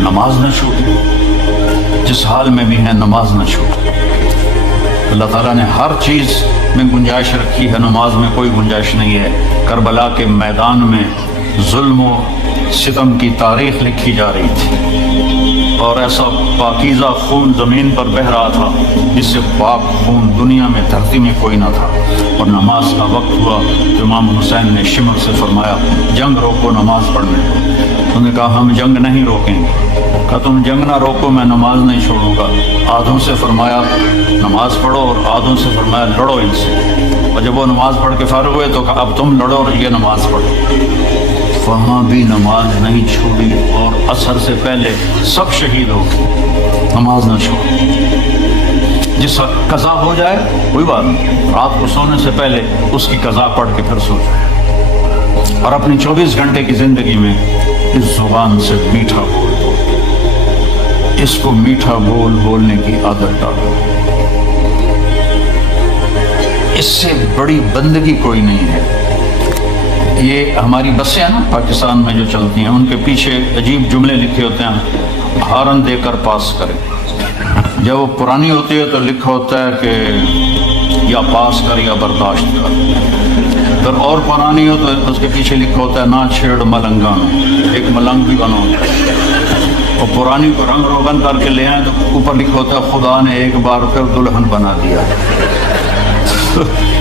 نماز نہ چھوٹے، جس حال میں بھی ہیں نماز نہ چھوٹے۔ اللہ تعالیٰ نے ہر چیز میں گنجائش رکھی ہے، نماز میں کوئی گنجائش نہیں ہے۔ کربلا کے میدان میں ظلم و ستم کی تاریخ لکھی جا رہی تھی، اور ایسا پاکیزہ خون زمین پر بہہ رہا تھا جس سے پاک خون دنیا میں دھرتی میں کوئی نہ تھا۔ اور نماز کا وقت ہوا تو امام حسین نے شمر سے فرمایا جنگ روکو، نماز پڑھنے کو۔ انہوں نے کہا ہم جنگ نہیں روکیں گے۔ کہا تم جنگ نہ روکو، میں نماز نہیں چھوڑوں گا۔ آدھوں سے فرمایا نماز پڑھو، اور آدھوں سے فرمایا لڑو ان سے۔ اور جب وہ نماز پڑھ کے فارغ ہوئے تو کہا اب تم لڑو اور یہ نماز پڑھو۔ وہاں بھی نماز نہیں چھوڑی، اور عصر سے پہلے سب شہید ہو گئے۔ نماز نہ چھوڑی، جس وقت قضا ہو جائے کوئی بات نہیں، رات کو سونے سے پہلے اس کی قضا پڑھ کے پھر سو جائے، اور اپنی 24 گھنٹے کی زندگی میں اس زبان سے میٹھا بول دو، اس کو میٹھا بولنے کی عادت ڈالو۔ اس سے بڑی بندگی کوئی نہیں ہے۔ یہ ہماری بسیں ہیں نا پاکستان میں جو چلتی ہیں، ان کے پیچھے عجیب جملے لکھے ہوتے ہیں، ہارن دے کر پاس کرے۔ جب وہ پرانی ہوتی ہے تو لکھا ہوتا ہے کہ یا پاس کر یا برداشت کر، پھر اور پرانی ہو تو اس کے پیچھے لکھا ہوتا ہے نہ چھیڑ ملنگان، ایک ملنگ بھی بنا ہوتا ہے۔ اور پرانی کو رنگ روغن کر کے لے آئیں تو اوپر لکھا ہوتا ہے خدا نے ایک بار پھر دلہن بنا دیا۔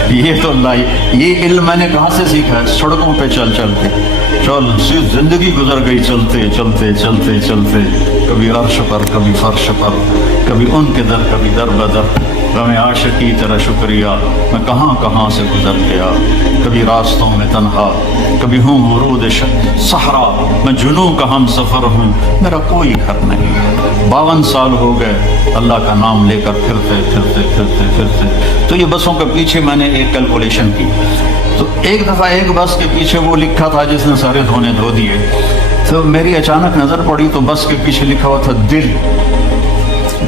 یہ تو اللہ، یہ علم میں نے کہاں سے سیکھا ہے؟ سڑکوں پہ چل کے زندگی گزر گئی، چلتے چلتے چلتے چلتے، کبھی عرش پر کبھی فرش پر، کبھی ان کے در کبھی در بدر، غم عاشقی تیرا شکریہ میں کہاں کہاں سے گزر گیا، کبھی راستوں میں تنہا، کبھی ہوں ورود صحرا، میں جنوں کا ہم سفر ہوں، میرا کوئی گھر نہیں۔ 52 سال ہو گئے اللہ کا نام لے کر پھرتے پھرتے پھرتے پھرتے۔ تو یہ بسوں کے پیچھے میں نے ایک کیلکولیشن کی، تو ایک دفعہ ایک بس کے پیچھے وہ لکھا تھا جس نے سارے دھونے دھو دیے، تو میری اچانک نظر پڑی تو بس کے پیچھے لکھا ہوا تھا دل،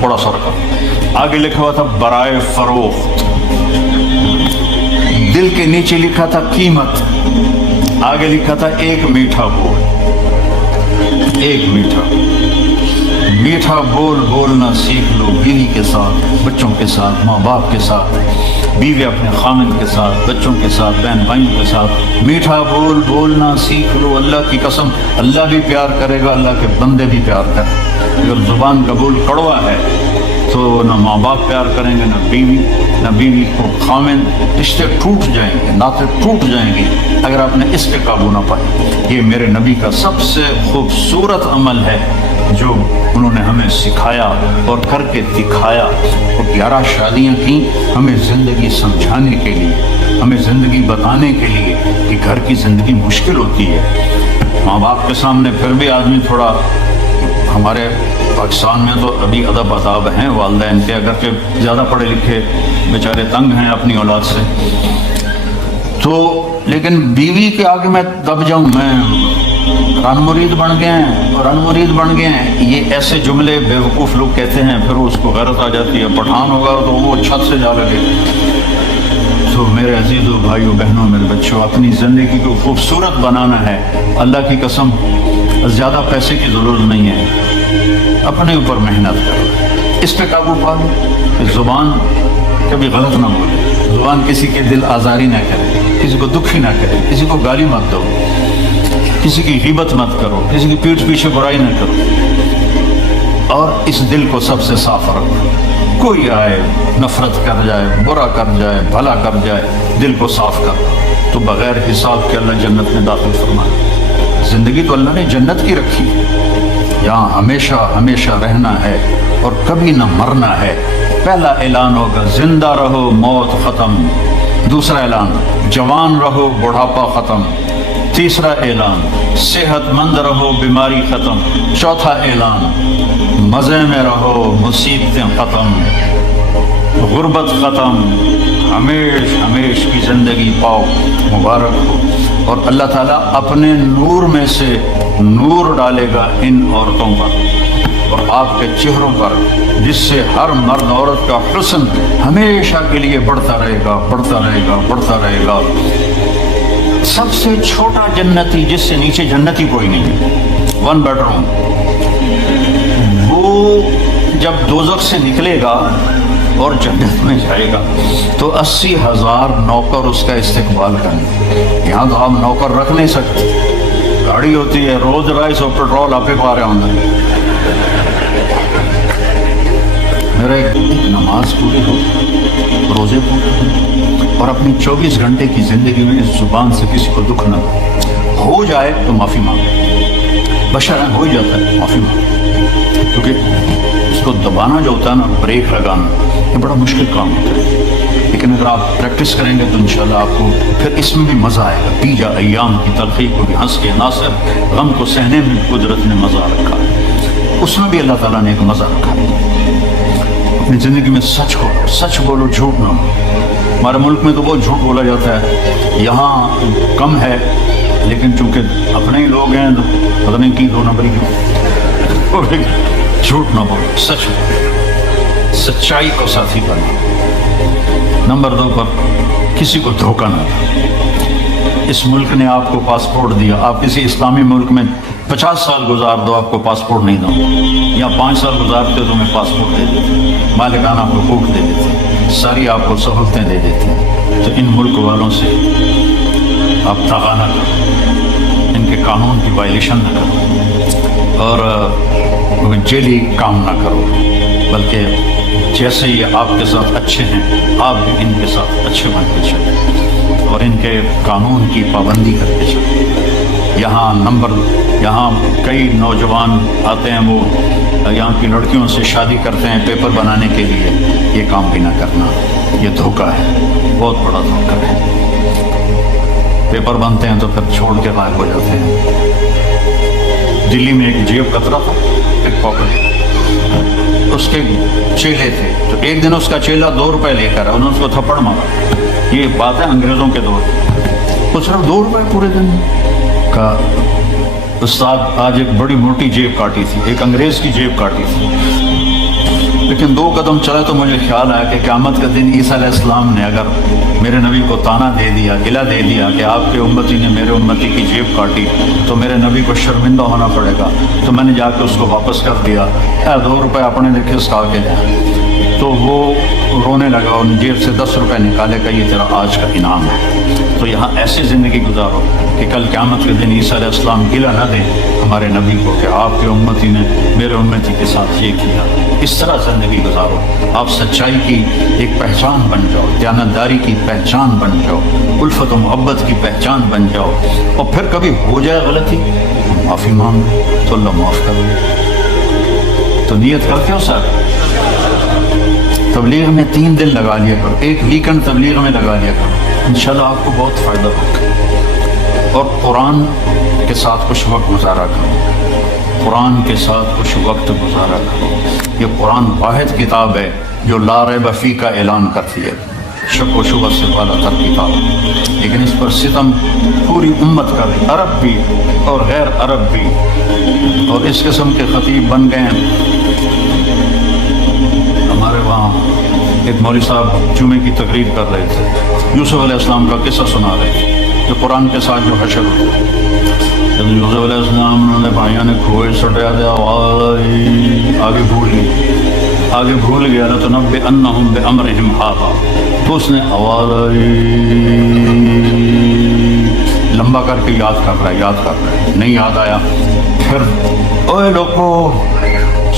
بڑا سا رقم، آگے لکھا ہوا تھا برائے فروخت، دل کے نیچے لکھا تھا قیمت، آگے لکھا تھا ایک میٹھا بول، ایک میٹھا میٹھا بول بولنا سیکھ لو، بیوی کے ساتھ، بچوں کے ساتھ، ماں باپ کے ساتھ، بیوی اپنے خامند کے ساتھ، بچوں کے ساتھ، بہن بھائیوں کے ساتھ، میٹھا بول بولنا سیکھ لو۔ اللہ کی قسم اللہ بھی پیار کرے گا، اللہ کے بندے بھی پیار کریں۔ اگر زبان کا بول کڑوا ہے تو نہ ماں باپ پیار کریں گے، نہ بیوی کو خامند، رشتے ٹوٹ جائیں گے، ناطے ٹوٹ جائیں گے اگر آپ نے اس پہ قابو نہ پائے۔ یہ میرے نبی کا سب سے خوبصورت عمل ہے جو انہوں نے ہمیں سکھایا اور کر کے دکھایا۔ اور 11 شادیاں کی ہمیں زندگی سمجھانے کے لیے، ہمیں زندگی بتانے کے لیے کہ گھر کی زندگی مشکل ہوتی ہے۔ ماں باپ کے سامنے پھر بھی آدمی تھوڑا، ہمارے پاکستان میں تو ابھی ادب آداب ہیں والدین کے، اگرچہ زیادہ پڑھے لکھے بیچارے تنگ ہیں اپنی اولاد سے، تو لیکن بیوی کے آگے میں دب جاؤں، میں رن مرید بن گئے ہیں، رن مرید بن گئے ہیں، یہ ایسے جملے بیوقوف لوگ کہتے ہیں، پھر اس کو غیرت آ جاتی ہے، پٹھان ہوگا تو وہ چھت سے جا لگے۔ تو میرے عزیزوں، بھائیوں، بہنوں، میرے بچوں، اپنی زندگی کو خوبصورت بنانا ہے۔ اللہ کی قسم زیادہ پیسے کی ضرورت نہیں ہے، اپنے اوپر محنت کرو، اس پہ قابو پا لو۔ زبان کبھی غلط نہ بولے، زبان کسی کے دل آزاری نہ کرے، کسی کو دکھی نہ کرے، کسی کو گالی مت دو، کسی کی غیبت مت کرو، کسی کی پیٹھ پیچھے برائی نہ کرو، اور اس دل کو سب سے صاف رکھو۔ کوئی آئے نفرت کر جائے، برا کر جائے، بھلا کر جائے، دل کو صاف کر تو بغیر حساب کے اللہ جنت میں داخل فرمائے۔ زندگی تو اللہ نے جنت کی رکھی ہے، یہاں ہمیشہ ہمیشہ رہنا ہے اور کبھی نہ مرنا ہے۔ پہلا اعلان ہوگا زندہ رہو موت ختم، دوسرا اعلان جوان رہو بڑھاپا ختم، تیسرا اعلان صحت مند رہو بیماری ختم، چوتھا اعلان مزے میں رہو مصیبتیں ختم، غربت ختم، ہمیش کی زندگی پاؤ، مبارک ہو۔ اور اللہ تعالیٰ اپنے نور میں سے نور ڈالے گا ان عورتوں پر اور آپ کے چہروں پر، جس سے ہر مرد عورت کا حسن ہمیشہ کے لیے بڑھتا رہے گا، بڑھتا رہے گا، بڑھتا رہے گا۔ سب سے چھوٹا جنتی جس سے نیچے جنتی کوئی نہیں، 1 بیڈ روم، دوزخ سے نکلے گا اور جنت میں جائے گا تو 80,000 نوکر اس کا استقبال کریں. یہاں تو آپ نوکر رکھ نہیں سکتے. گاڑی ہوتی ہے روز رائس اور پیٹرول آپ پا رہے ہوں گے. میرا ایک نماز پوری ہو, روزے پورے ہو, اور اپنی 24 گھنٹے کی زندگی میں اس زبان سے کسی کو دکھ نہ ہو جائے تو معافی مانگے. بشر ہو ہی جاتا ہے, معافی مانگے, کیونکہ اس کو دبانا جو ہوتا ہے نا, بریک لگانا, یہ بڑا مشکل کام ہوتا ہے. لیکن اگر آپ پریکٹس کریں گے تو انشاءاللہ آپ کو پھر اس میں بھی مزہ آئے گا. پی جا ایام کی تلخی کو بھی ہنس کے, ناصر غم کو سہنے میں قدرت نے مزہ رکھا, اس میں بھی اللہ تعالیٰ نے ایک مزہ رکھا. اپنی زندگی میں سچ بولو, جھوٹ نہ بولو. ہمارے ملک میں تو بہت جھوٹ بولا جاتا ہے, یہاں کم ہے, لیکن چونکہ اپنے ہی لوگ ہیں تو پتہ نہیں کی 2 نمبری کیوں. جھوٹ نہ بولو, سچ بولو, سچائی کو ساتھی بنو. نمبر 2 پر کسی کو دھوکہ نہ دو. اس ملک نے آپ کو پاسپورٹ دیا, آپ کسی اسلامی ملک میں 50 سال گزار دو, آپ کو پاسپورٹ نہیں دو, یا 5 سال گزارتے تو میں پاسپورٹ دے دیتے, مالکانہ حقوق دے دیتے, ساری آپ کو سہولتیں دے دیتے. تو ان ملک والوں سے آپ دغا نہ کرو, ان کے قانون کی وائلیشن نہ کرو, اور جیلی کام نہ کرو, بلکہ جیسے یہ آپ کے ساتھ اچھے ہیں آپ بھی ان کے ساتھ اچھے بن کے چلیں, اور ان کے قانون کی پابندی کر کے چلیں. یہاں کئی نوجوان آتے ہیں, وہ یہاں کی لڑکیوں سے شادی کرتے ہیں پیپر بنانے کے لیے. یہ کام بھی نہ کرنا, یہ دھوکہ ہے, بہت بڑا دھوکہ ہے. پیپر بنتے ہیں تو پھر چھوڑ کے غائب ہو جاتے ہیں. دلی میں ایک جیب کترا تھا, ایک پاکٹ, اس کے چیلے تھے, تو ایک دن اس کا چیلا 2 روپے لے کر انہوں نے اس کو تھپڑ مارا. یہ بات ہے انگریزوں کے دور, وہ صرف 2 روپے پورے دن کا. استاد آج ایک بڑی موٹی جیب کاٹی تھی, ایک انگریز کی جیب کاٹی تھی, لیکن 2 قدم چلے تو مجھے خیال آیا کہ قیامت کے دن عیسیٰ علیہ السلام نے اگر میرے نبی کو تانا دے دیا, گلہ دے دیا کہ آپ کے امتی نے میرے امتی کی جیب کاٹی, تو میرے نبی کو شرمندہ ہونا پڑے گا. تو میں نے جا کے اس کو واپس کر دیا, 2 روپے اپنے لکھے اس کا کے جائیں. تو وہ رونے لگا, ان جیب سے 10 روپے نکالے کا, یہ تیرا آج کا انعام ہے. تو یہاں ایسی زندگی گزارو کہ کل قیامت کے دن عیسیٰ علیہ السلام گلہ نہ دیں ہمارے نبی کو کہ آپ کے امتی نے میرے امتی کے ساتھ یہ کیا. اس طرح زندگی گزارو, آپ سچائی کی ایک پہچان بن جاؤ, دیانتداری کی پہچان بن جاؤ, الفت و محبت کی پہچان بن جاؤ. اور پھر کبھی ہو جائے غلطی, معافی مانگو تو اللہ معاف کر دے. تو نیت کرتے ہو سر, تبلیغ میں 3 دن لگا لیا کرو, ایک ویکنڈ تبلیغ میں لگا لیا کرو, انشاءاللہ آپ کو بہت فائدہ ہوگا. اور قرآن کے ساتھ کچھ وقت گزارا کرو, قرآن کے ساتھ کچھ وقت گزارا کرو. یہ قرآن واحد کتاب ہے جو لا ریب فیہ کا اعلان کرتی ہے, شک و شبہ سے بالا تر کتاب, لیکن اس پر ستم پوری امت کا بھی, عرب بھی اور غیر عرب بھی. اور اس قسم کے خطیب بن گئے ہیں. ہمارے وہاں ایک مولوی صاحب جمعے کی تقریر کر رہے تھے, یوسف علیہ السلام کا قصہ سنا رہے تھے, جو قرآن کے ساتھ جو حشر ہوتا ہے. جب یوسف علیہ السلام انہوں نے بھائیوں نے کھوئے سٹیا دیا, آگے بھول گیا لَتُنَبِّئَنَّهُمْ بِأَمْرِهِمْ هَٰذَا, تو اس نے آواز لمبا کر کے یاد کر رہا ہے, نہیں یاد آیا. پھر اوے لوگو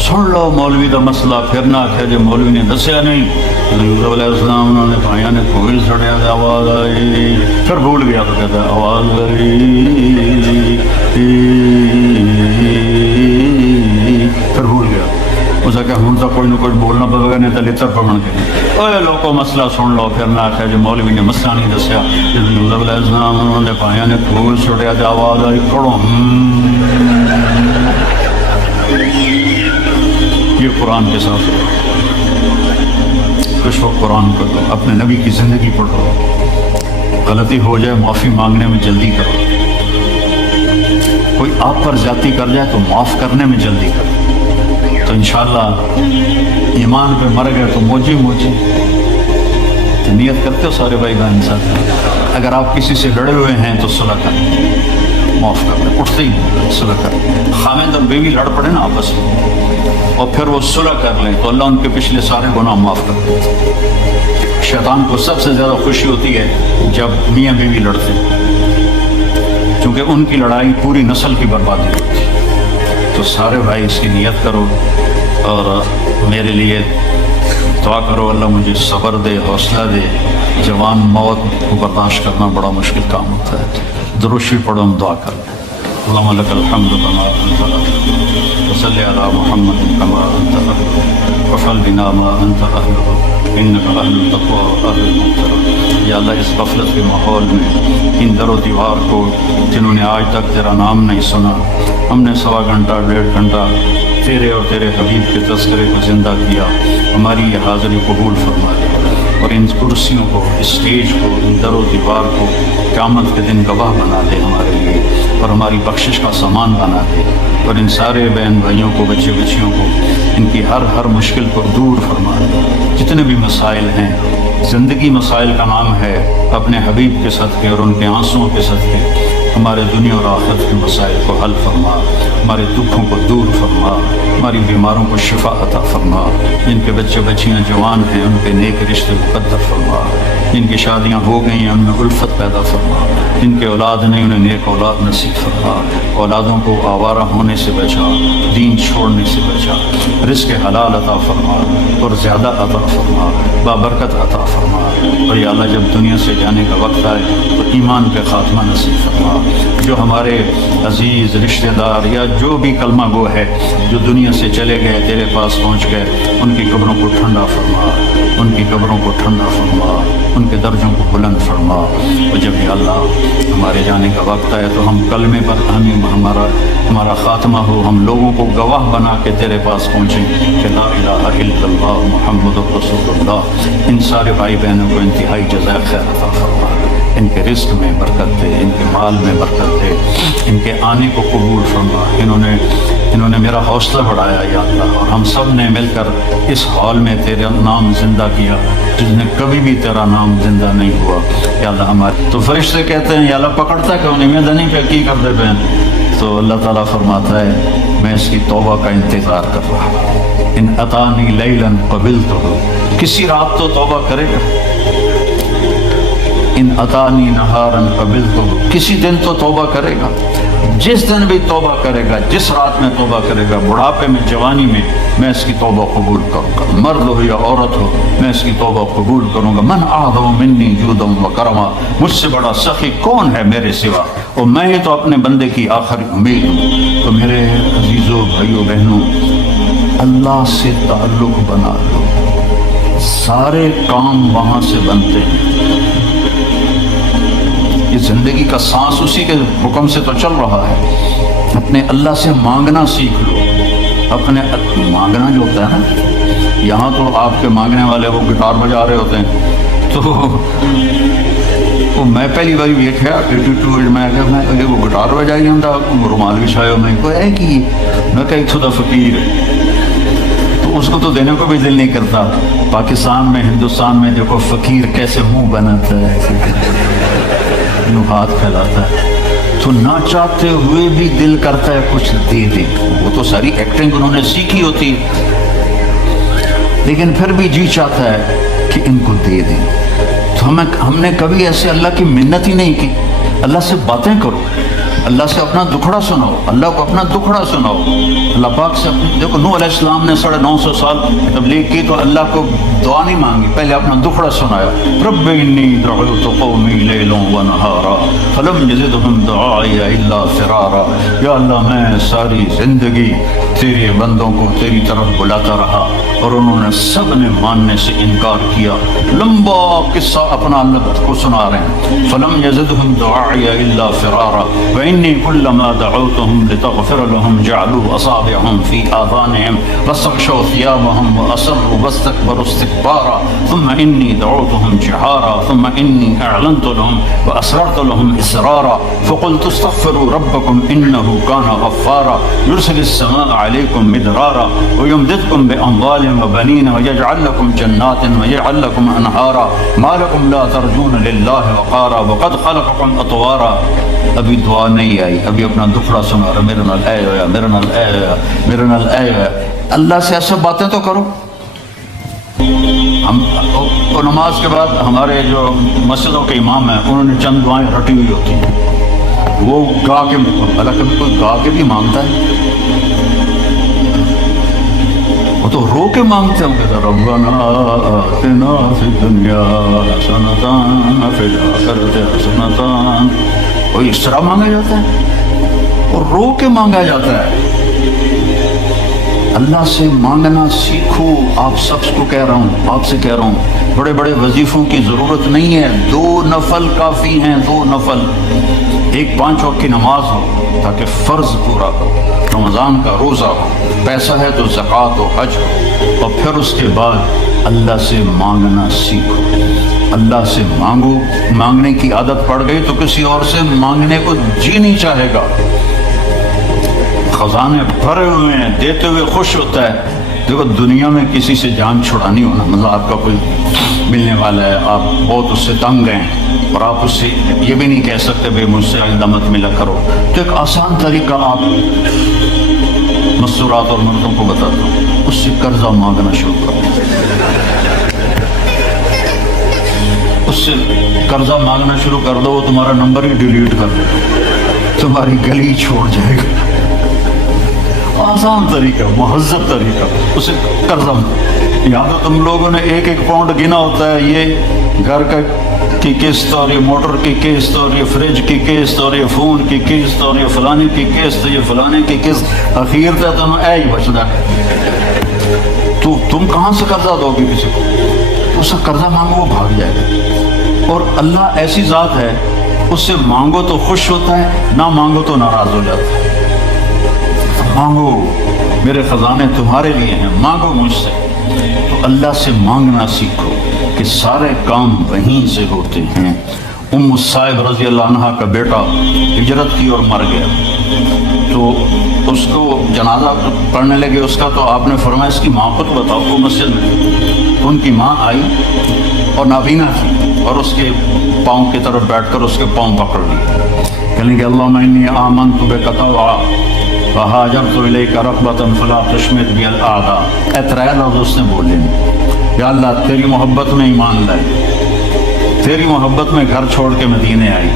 سن لو مولوی کا مسئلہ, پھر نہ آخیا جو مولوی نے دسیا نہیں. یوسف علیہ السلام انہوں نے بھائیوں نے کھوئے سٹیا دیا, آواز آئی, پھر بھول گیا تو کہتا ہے آواز آئی, پھر بھول گیا. اسے کہ ہوں تو کوئی نہ کوئی بولنا پڑے گا, نہیں تو لطر پڑھن کے. اوے لوگوں مسئلہ سن لو, پھر نہ آخیا جو مولوی نے مسئلہ نہیں دسیا. یوسف علیہ السلام انہوں نے بھائیوں نے کھوئے سٹیا دیا, آواز آئی, پڑھو. یہ قرآن کے ساتھ کچھ وقت قرآن پڑھ لو, اپنے نبی کی زندگی پڑھو. غلطی ہو جائے معافی مانگنے میں جلدی کرو. کوئی آپ پر زیادتی کر جائے تو معاف کرنے میں جلدی کرو. تو انشاءاللہ ایمان پہ مر گئے تو موجی. تو نیت کرتے ہو سارے بھائی بہن ساتھ, اگر آپ کسی سے لڑے ہوئے ہیں تو صلح کریں, معاف کر دیں, اٹھتے ہی صلح کریں. خاوند اور بیوی لڑ پڑے نا آپس میں, اور پھر وہ صلح کر لیں تو اللہ ان کے پچھلے سارے گناہ معاف کر دیتا ہے۔ شیطان کو سب سے زیادہ خوشی ہوتی ہے جب میاں بیوی لڑتے ہیں، چونکہ ان کی لڑائی پوری نسل کی بربادی ہوتی ہے۔ تو سارے بھائی اس کی نیت کرو اور میرے لیے دعا کرو، اللہ مجھے صبر دے، حوصلہ دے۔ جوان موت کو برداشت کرنا بڑا مشکل کام ہوتا ہے۔ درود شریف پڑھو، ہم دعا کر لیں۔ اللہم لک الحمد کما انت اہلہ وصلی علی محمد کما انت اہلہ وافعل بنا ما انت اہلہ انک اہل التقوی واہل المغفرۃ۔ یا اللہ، اس غفلت کے ماحول میں ان در و دیوار کو جنہوں نے آج تک تیرا نام نہیں سنا، ہم نے 1.25 گھنٹہ 1.5 گھنٹہ تیرے اور تیرے حبیب کے تذکرے کو زندہ کیا، ہماری یہ حاضری قبول فرما دے، اور ان کرسیوں کو، اسٹیج کو، ان در و دیوار کو قیامت کے دن گواہ بنا دے ہمارے لیے، اور ہماری بخشش کا سامان بنا دے، اور ان سارے بہن بھائیوں کو، بچے بچیوں کو، ان کی ہر مشکل کو دور فرما دے۔ جتنے بھی مسائل ہیں، زندگی مسائل کا نام ہے، اپنے حبیب کے صدقے اور ان کے آنسوؤں کے صدقے ہمارے دنیا اور آخرت کے مسائل کو حل فرما، ہمارے دکھوں کو دور فرما، ہماری بیماروں کو شفا عطا فرما، جن کے بچے بچیاں جوان ہیں ان کے نیک رشتے مقدر فرما، جن کی شادیاں ہو گئی ہیں ان میں الفت پیدا فرما، جن کے اولاد نہیں انہیں نیک اولاد نصیب فرما، اولادوں کو آوارہ ہونے سے بچا، دین چھوڑنے سے بچا، رزق حلال عطا فرما اور زیادہ عطا فرما، بابرکت عطا فرما، اور یا اللہ جب دنیا سے جانے کا وقت آئے تو ایمان پہ خاتمہ نصیب فرما۔ جو ہمارے عزیز رشتہ دار یا جو بھی کلمہ گو ہے جو دنیا سے چلے گئے، تیرے پاس پہنچ گئے، ان کی قبروں کو ٹھنڈا فرما، ان کی قبروں کو ٹھنڈا فرما، ان کے درجوں کو بلند فرما۔ اور جب یا اللہ ہمارے جانے کا وقت آئے تو ہم کلمے پر ہمارا خاتمہ ہو، ہم لوگوں کو گواہ بنا کے تیرے پاس پہنچیں کہ لا الہ الا اللہ محمد رسول اللہ۔ ان سارے بھائی بہنوں کو انتہائی جزائے خیر عطا فرما، ان کے رزق میں برکت دے، ان کے مال میں برکت دے، ان کے آنے کو قبول فرما۔ انہوں نے میرا حوصلہ بڑھایا یا اللہ، اور ہم سب نے مل کر اس ہال میں تیرا نام زندہ کیا جس نے کبھی بھی تیرا نام زندہ نہیں ہوا یا اللہ ہمارے۔ تو فرشتے کہتے ہیں یا اللہ پکڑتا کیوں نہیں، میں دنی پہ کی کر دے بہن؟ تو اللہ تعالیٰ فرماتا ہے میں اس کی توبہ کا انتظار کر رہا ہوں۔ ان اتانی لیلا قبلتہ، کسی رات تو توبہ کرے گا۔ ان اتانی نہارا قبلتہ، کسی دن تو توبہ کرے گا۔ جس دن بھی توبہ کرے گا، جس رات میں توبہ کرے گا، بڑھاپے میں، جوانی میں اس کی توبہ قبول کروں گا، مرد ہو یا عورت ہو میں اس کی توبہ قبول کروں گا۔ من اعظم منی جودا و کرما، مجھ سے بڑا سخی کون ہے میرے سوا، اور میں تو اپنے بندے کی آخری امید ہوں۔ تو میرے عزیزوں، بھائیوں، بہنوں، اللہ سے تعلق بنا لو، سارے کام وہاں سے بنتے ہیں۔ یہ زندگی کا سانس اسی کے حکم سے تو چل رہا ہے۔ اپنے اللہ سے مانگنا سیکھ لو۔ اپنے مانگنا جو ہوتا ہے نا، یہاں تو آپ کے مانگنے والے وہ گٹار بجا رہے ہوتے ہیں، تو میں پہلی بار دیکھا 82 میں وہ گٹار بجائی ہوں رومال بھی چھایا میں کوئی ہے کہ میں کہ ایک فقیر تو اس کو تو دینے کو بھی دل نہیں کرتا۔ پاکستان میں، ہندوستان میں دیکھو فقیر کیسے منہ بناتا ہے، ہاتھ پھیلاتا ہے، تو نہ چاہتے ہوئے بھی دل کرتا ہے کچھ دے دیں۔ وہ تو ساری ایکٹنگ انہوں نے سیکھی ہوتی ہے، لیکن پھر بھی جی چاہتا ہے کہ ان کو دے دیں۔ تو ہم نے کبھی ایسے اللہ کی منت ہی نہیں کی۔ اللہ سے باتیں کرو، اللہ سے اپنا دکھڑا سناؤ، اللہ کو اپنا دکھڑا سناؤ۔ اللہ پاک سے دیکھو نوح علیہ السلام نے 950 سال تبلیغ کی تو اللہ کو دعا نہیں مانگی، پہلے اپنا دکھڑا سنایا۔ رب انی دعوت قومی لیلا ونہارا فلم یزدہم دعائی الا فرارا۔ یا اللہ میں ساری زندگی تیرے بندوں کو تیری طرف بلاتا رہا اور انہوں نے سب نے ماننے سے انکار کیا۔ لمبا قصہ اپنا اللہ کو سنا رہے ہیں۔ فلم یزدہم دعائی الا فرارا وإني كلما دعوتهم لتغفر لهم جعلوا أصابعهم في آذانهم واستغشوا ثيابهم وأصروا واستكبروا استكبارا ثم إني دعوتهم جهارا ثم إني أعلنت لهم وأسررت لهم إسرارا فقلت استغفروا ربكم إنه كان غفارا يرسل السماء عليكم مدرارا ويمددكم بأموال وبنين ويجعل لكم جنات ويجعل لكم أنهارا ما لكم لا ترجون لله وقارا وقد خلقكم أطوارا ابھی دعا نہیں آئی, ابھی اپنا دکھڑا سنا رہا, میرے نال اے ہویا, میرے نال اے ہویا, میرے نال اے ہویا. اللہ سے ایسے باتیں تو کرو. ہم نماز کے بعد ہمارے جو مسجدوں کے امام ہیں انہوں نے چند دعائیں رٹی ہوئی ہوتی ہیں, وہ گا کے, اللہ کبھی کوئی گا کے بھی مانگتا ہے؟ وہ تو رو کے مانگتے ہوں کہ ربنا آتنا فی الدنیا حسنۃ وفی الآخرۃ حسنۃ. وہ اس طرح مانگا جاتا ہے اور رو کے مانگا جاتا ہے. اللہ سے مانگنا سیکھو. آپ سب کو کہہ رہا ہوں, آپ سے کہہ رہا ہوں, بڑے بڑے وظیفوں کی ضرورت نہیں ہے. 2 نفل کافی ہیں, 2 نفل. ایک 5 وقت کی نماز ہو تاکہ فرض پورا ہو, رمضان کا روزہ ہو, پیسہ ہے تو زکوٰۃ ہو, حج ہو, اور پھر اس کے بعد اللہ سے مانگنا سیکھو. اللہ سے مانگو. مانگنے کی عادت پڑ گئی تو کسی اور سے مانگنے کو جی نہیں چاہے گا. خزانے بھرے ہوئے ہیں, دیتے ہوئے خوش ہوتا ہے. دیکھو دنیا میں کسی سے جان چھڑانی ہونا, مطلب آپ کا کوئی ملنے والا ہے, آپ بہت اس سے تنگ ہیں اور آپ اس سے یہ بھی نہیں کہہ سکتے بھائی مجھ سے آئندہ مت ملا کرو, تو ایک آسان طریقہ آپ مستورات اور مردوں کو بتاتا ہوں, اس سے قرضہ مانگنا شروع کرو. اس سے قرضہ مانگنا شروع کر دو, وہ تمہارا نمبر ہی ڈیلیٹ کر دے, تمہاری گلی چھوڑ جائے گا. آسان طریقہ, مہذب طریقہ, اسے قرضہ. یہاں تو تم لوگوں نے 1-1 پاؤنڈ گنا ہوتا ہے, یہ گھر کا کی قسط اور یہ موٹر کی قسط اور یہ فریج کی قسط اور یہ فون کی قسط اور یہ فلانے کی قسط, یہ فلانے کی قسط. اخیر تک تم اے ہی بچنا. تو تم کہاں سے قرضہ دو گے کسی کو؟ اس سے قرضہ مانگو, وہ بھاگ جائے گا. اور اللہ ایسی ذات ہے, اس سے مانگو تو خوش ہوتا ہے, نہ مانگو تو ناراض ہو جاتا ہے. مانگو, میرے خزانے تمہارے لیے ہیں, مانگو مجھ سے. تو اللہ سے مانگنا سیکھو کہ سارے کام وہیں سے ہوتے ہیں. صاحب رضی اللہ عنہ کا بیٹا ہجرت کی اور مر گیا, تو اس کو جنازہ پڑھنے لگے اس کا, تو آپ نے فرمایا اس کی ماں کو تو بتاؤ. وہ مسجد میں, تو ان کی ماں آئی اور نابینا تھی, اور اس کے پاؤں کی طرف بیٹھ کر اس کے پاؤں پکڑ لی. کہنے کہ اللہم انی آمنت بک طوعا وہاجرت الیک رغبۃ فلا تشمت بی الاعداء. اعتراض لفظ اس نے بولے, یا اللہ تیری محبت میں ایمان لائے, تیری محبت میں گھر چھوڑ کے مدینے آئی,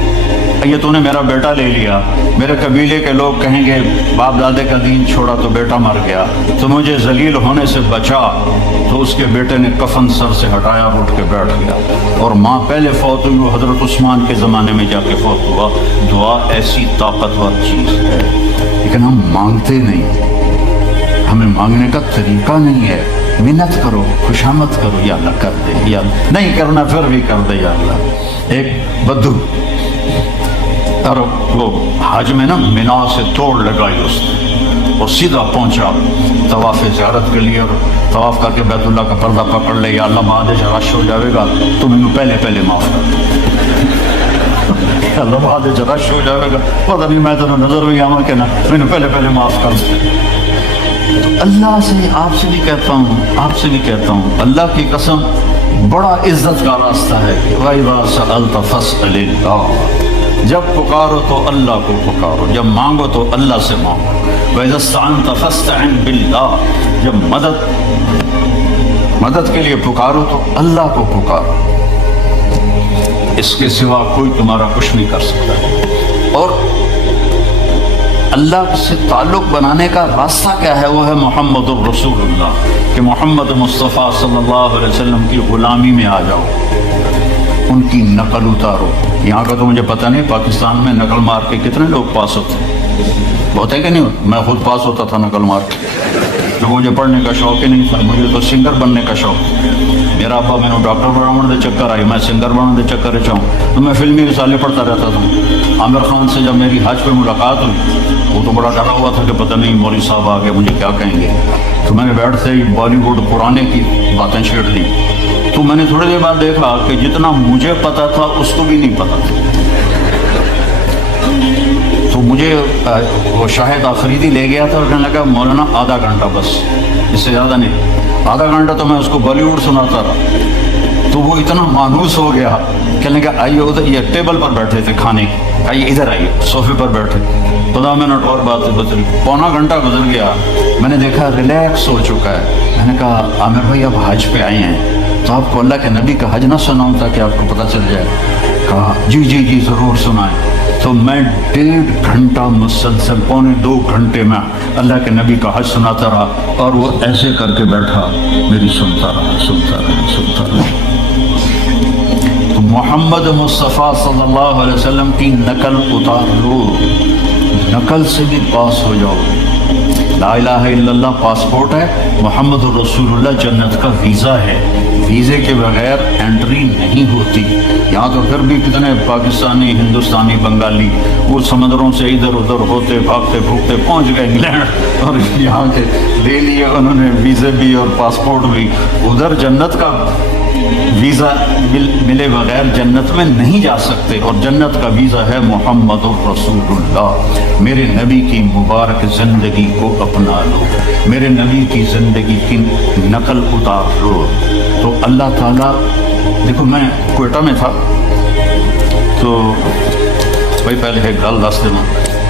یہ تو نے میرا بیٹا لے لیا, میرے قبیلے کے لوگ کہیں گے باپ دادے کا دین چھوڑا تو بیٹا مر گیا, تو مجھے ذلیل ہونے سے بچا. تو اس کے بیٹے نے کفن سر سے ہٹایا اور اٹھ کے بیٹھ گیا. اور ماں پہلے فوت ہوئی, وہ حضرت عثمان کے زمانے میں جا کے فوت ہوا. دعا ایسی طاقتور چیز ہے, لیکن ہم مانگتے نہیں, ہمیں مانگنے کا طریقہ نہیں ہے. منت کرو, خوشامد کرو, یا اللہ کر دے, یا نہیں کرنا پھر بھی کر دے, یا اللہ. ایک بدو اور وہ حج میں نا مینا سے توڑ لگائی اس نے, اور سیدھا پہنچا طواف زیارت کے لیے, اور طواف کر کے بیت اللہ کا پردہ پکڑ لے, یا اللہ مہادش رش ہو جائے گا تو مینو پہلے معاف کر دے. اللہ مہادش رش ہو جائے گا, پتہ نہیں میں تمہیں نظر بھی آواں کہ نہ, مینو پہلے معاف کر دے. تو اللہ سے, آپ سے بھی کہتا ہوں, آپ سے بھی کہتا ہوں, اللہ کی قسم بڑا عزت کا راستہ ہے کہ وَإِذَا سَأَلْتَ فَاسْأَلِ اللَّهَ, جب پکارو تو اللہ کو پکارو, جب مانگو تو اللہ سے مانگو. وَإِذَا اسْتَعَنْتَ فَاسْتَعِنْ بِاللَّهِ, جب مدد کے لیے پکارو تو اللہ کو پکارو, اس کے سوا کوئی تمہارا کچھ نہیں کر سکتا. اور اللہ سے تعلق بنانے کا راستہ کیا ہے؟ وہ ہے محمد الرسول اللہ, کہ محمد مصطفیٰ صلی اللہ علیہ وسلم کی غلامی میں آ جاؤ, ان کی نقل اتارو. یہاں کا تو مجھے پتہ نہیں, پاکستان میں نقل مار کے کتنے لوگ پاس ہوتے ہیں, ہوتے کہ نہیں؟ میں خود پاس ہوتا تھا نقل مار کے, تو مجھے پڑھنے کا شوق ہی نہیں تھا, مجھے تو سنگر بننے کا شوق. میرا ابا میں نے ڈاکٹر بنانے دے چکر آئی, میں سنگر بنانے دے چکر چاہوں, تو میں فلمی رسالے پڑھتا رہتا تھا. عامر خان سے جب میری حج پہ ملاقات ہوئی, وہ تو بڑا ڈرا ہوا تھا کہ پتہ نہیں مولوی صاحب آگے مجھے کیا کہیں گے, تو میں نے بیٹھتے ہی بالی ووڈ پرانے کی باتیں چھیڑ دی. تو میں نے تھوڑی دیر بعد دیکھا کہ جتنا مجھے پتا تھا اس کو بھی نہیں پتا تھا. تو مجھے وہ شاہد آفریدی لے گیا تھا اور کہنے لگا مولانا آدھا گھنٹہ بس, اس سے زیادہ نہیں. آدھا گھنٹہ تو میں اس کو بالی ووڈ سناتا رہا. تو وہ اتنا مانوس ہو گیا, کہنے لگا آئیے ادھر, یہ ٹیبل پر بیٹھے تھے کھانے کی, آئیے ادھر آئیے، صوفے پر بیٹھے، 15 منٹ اور باتیں گزری، پونا گھنٹہ گزر گیا، میں نے دیکھا ریلیکس ہو چکا ہے۔ میں نے کہا عامر بھائی آپ حج پہ آئے ہیں تو آپ کو اللہ کے نبی کا حج نہ سناؤں تاکہ آپ کو پتہ چل جائے؟ کہا جی جی جی ضرور سنائیں۔ تو میں 1.5 گھنٹہ مسلسل، 1.25 گھنٹے میں اللہ کے نبی کا حج سناتا رہا، اور وہ ایسے کر کے بیٹھا، میری سنتا رہا سنتا رہا سنتا رہا۔ تو محمد مصطفیٰ صلی اللہ علیہ وسلم کی نقل اتار لو، نقل سے بھی پاس ہو جاؤ۔ لا الہ الا اللہ پاسپورٹ ہے، محمد الرسول اللہ جنت کا ویزا ہے، ویزے کے بغیر انٹری نہیں ہوتی۔ یہاں تو پھر بھی کتنے پاکستانی، ہندوستانی، بنگالی وہ سمندروں سے ادھر ادھر ہوتے بھاگتے بھوگتے پہنچ گئے انگلینڈ، اور یہاں کے لے لیے انہوں نے ویزے بھی اور پاسپورٹ بھی۔ ادھر جنت کا ویزا ملے بغیر جنت میں نہیں جا سکتے، اور جنت کا ویزا ہے محمد الرسول اللہ۔ میرے نبی کی مبارک زندگی کو اپنا لو، میرے نبی کی زندگی کی نقل اتار لو۔ تو اللہ تعالیٰ، دیکھو میں کوئٹہ میں تھا تو بھائی پہلے ایک گل دس دینا،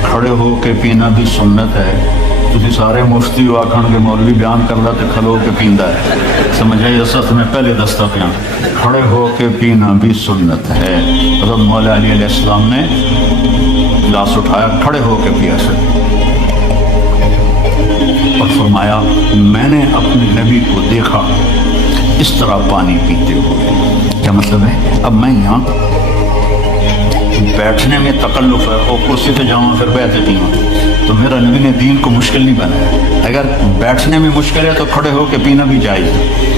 کھڑے ہو کے پینا بھی سنت ہے۔ تھی سارے مفتی ہو آکھن کے مولوی بیان کردا تے کھلو کے پیندا ہے، سمجھا یہ سچ میں پہلے دستا پیا، کھڑے ہو کے پینا بھی سنت ہے۔ حضرت مولا علی علیہ السلام نے گلاس اٹھایا، کھڑے ہو کے پیا سے، اور فرمایا میں نے اپنے نبی کو دیکھا اس طرح پانی پیتے ہوئے۔ کیا مطلب ہے؟ اب میں یہاں بیٹھنے میں تکلف ہے، اور کرسی پہ جاؤں پھر بیٹھے پیوں، تو میرا نبی نے دین کو مشکل نہیں بنایا۔ اگر بیٹھنے میں مشکل ہے تو کھڑے ہو کے پینا بھی جائز ہے۔